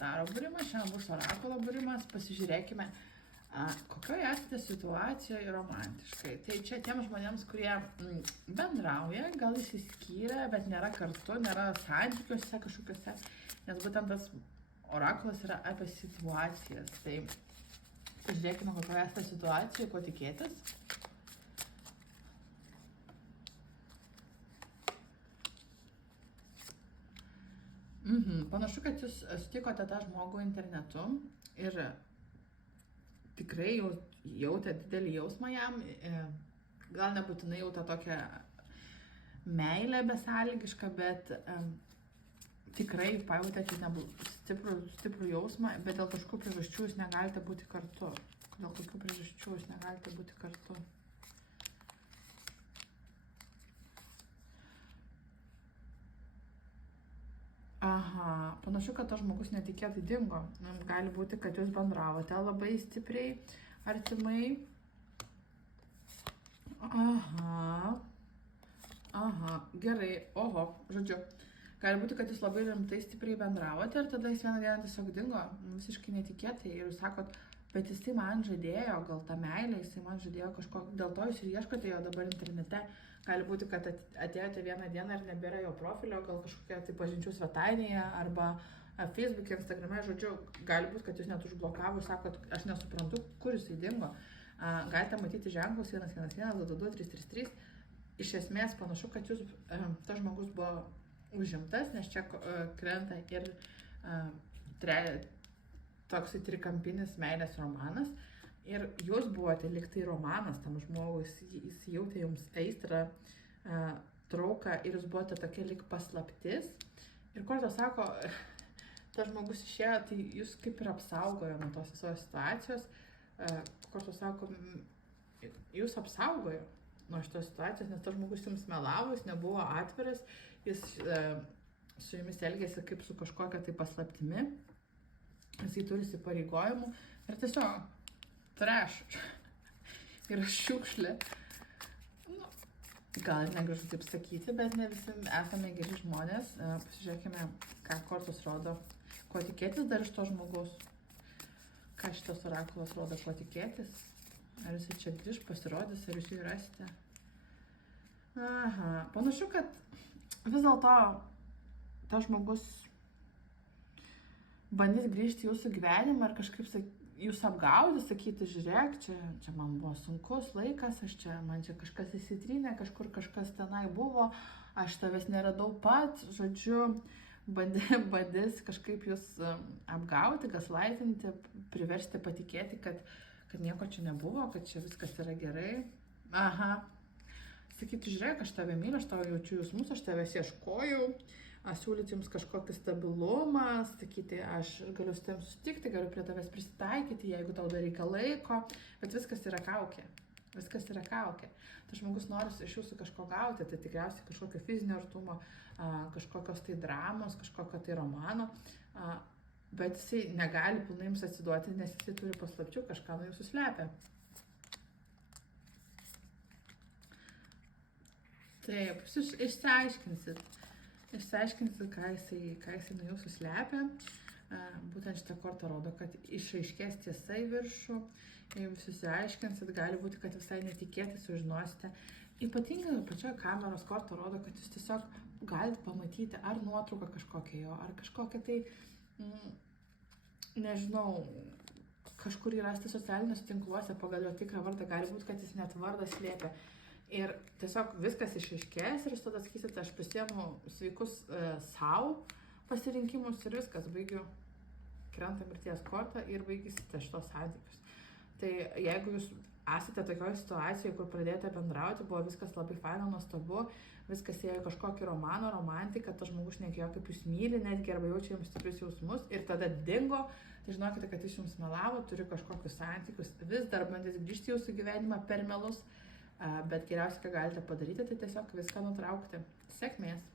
taro būrimas, šiandien bus orakulo būrimas, pasižiūrėkime, kokioje esate situacijoje romantiškai. Tai čia tiem žmonėms, kurie bendrauja, gal išsiskyrę, bet nėra kartu, nėra santykiuose kažkokiuose, nes būtent tas orakulas yra apie situacijas. Tai pažiūrėkime, kokioje esate situacijoje, ko tikėtis. Panašu, kad jūs sutikote tą žmogų internetu ir tikrai jautė didelį jausmą jam, gal nebūtinai jau tą tokią meilę besąlygišką, bet tikrai pajautėte stiprų jausmą, bet dėl kažkokių priežasčių jūs negalite būti kartu. Dėl kokių priežasčių jūs negalite būti kartu. Aha, panašu, kad tas žmogus netikėtai dingo. Gali būti, kad jūs bendravote labai stipriai, artimai. Aha, gerai, oho, žodžiu. Gali būti, kad jūs labai rimtai stipriai bendravote ir tada jis vieną dieną tiesiog dingo, visiškai netikėtai. Ir jūs sakot, bet jisai man žadėjo, gal tą meilę, jisai man žadėjo kažko, dėl to jūs ir ieškote jo dabar internete. Gali būti, kad atėjote vieną dieną ir nebėra jo profilio, gal kažkokia tai pažinčių svetainėje arba Facebook'e, Instagram'e, žodžiu, gali būti, kad jūs net užblokavo, sakot, aš nesuprantu, kur jisai dingo. Galite matyti ženklus 111, 22, 333. Iš esmės panašu, kad jūs, tas žmogus buvo užimtas, nes čia krenta ir toksai trikampinis meilės romanas. Ir jūs buvote liktai romanas tam žmogui, jis jautė jums aistrą, trauką ir jūs buvote tokia lyg paslaptis. Ir Kortos sako, tas žmogus išėjo, tai jūs kaip ir apsaugojo nuo tos visos situacijos. Kortos sako, jūs apsaugojo nuo šitos situacijos, nes tas žmogus jums melavo, jis nebuvo atviras, jis su jumis elgėsi kaip su kažkokia tai paslaptimi, jisai turi įsipareigojimų ir tiesiog trash yra šiukšlė. Gal ir negražu taip sakyti, bet ne visi esame geri žmonės. Pasižiūrėkime, ką Kortos rodo, ko tikėtis dar iš to žmogaus. Ką šitas orakulas rodo, ko tikėtis. Ar jisai čia grįž, pasirodys, ar jūs jį rasite. Aha, panašu, kad vis dėlto tas žmogus bandys grįžti į jūsų gyvenimą ir kažkaip jūs apgaudys, sakyti, žiūrėk, čia man buvo sunkus laikas, man čia kažkas įsitrynė, kažkur kažkas tenai buvo, aš tavęs neradau pat, žodžiu, bandys kažkaip jūs apgauti, gaslaitinti, priversti patikėti, kad nieko čia nebuvo, kad čia viskas yra gerai. Aha, sakyti, žiūrėk, aš tave myliu, aš tave jaučiu jausmus, aš tavęs ieškojau. Siūlyti jums kažkokį stabilumą, sakyti, aš galiu su tavim susitikti, galiu prie tavęs prisitaikyti, jeigu tau dar reikia laiko, bet viskas yra kaukė. Viskas yra kaukė. Tas žmogus nori iš jūsų kažko gauti, tai tikriausiai kažkokio fizinio artumo, kažkokios tai dramos, kažkokio tai romano, bet jisai negali pilnai jums atsiduoti, nes jisai turi paslapčių, kažką nuo jūsų slepia. Taip, jūs išsiaiškinsit, ką jisai nuo jūsų slepia. Būtent šitą kortą rodo, kad išaiškės tiesa į viršų, jeigu jūs išsiaiškinsit, gali būti, kad visai netikėtai sužinosite. Ypatingai pačioje kameros kortą rodo, kad jūs tiesiog galite pamatyti ar nuotrauką kažkokią jo, ar kažkokią tai, nežinau, kažkur įrasti socialiniuose tinkluose pagal jo tikrą vardą, gali būti, kad jis net vardą slėpia. Ir tiesiog viskas išaiškės ir jūs tada sakysite, aš prisiemu sveikus savo pasirinkimus ir viskas, baigiu, krenta mirties kortą ir baigysite šitos santykius. Tai jeigu jūs esate tokioje situacijoje, kur pradėjote bendrauti, buvo viskas labai faina, nuostabu, viskas ėjo kažkokį romaną, romantiką, tas žmogus nekėjo kaip jūs myli, netgi arba jaučia jums stiprius jausmus ir tada dingo, tai žinokite, kad jis jums melavo, turi kažkokius santykius, vis dar bandys grįžti jūsų gyvenimą per melus. Bet geriausia, ką galite padaryti, tai tiesiog viską nutraukti. Sėkmės!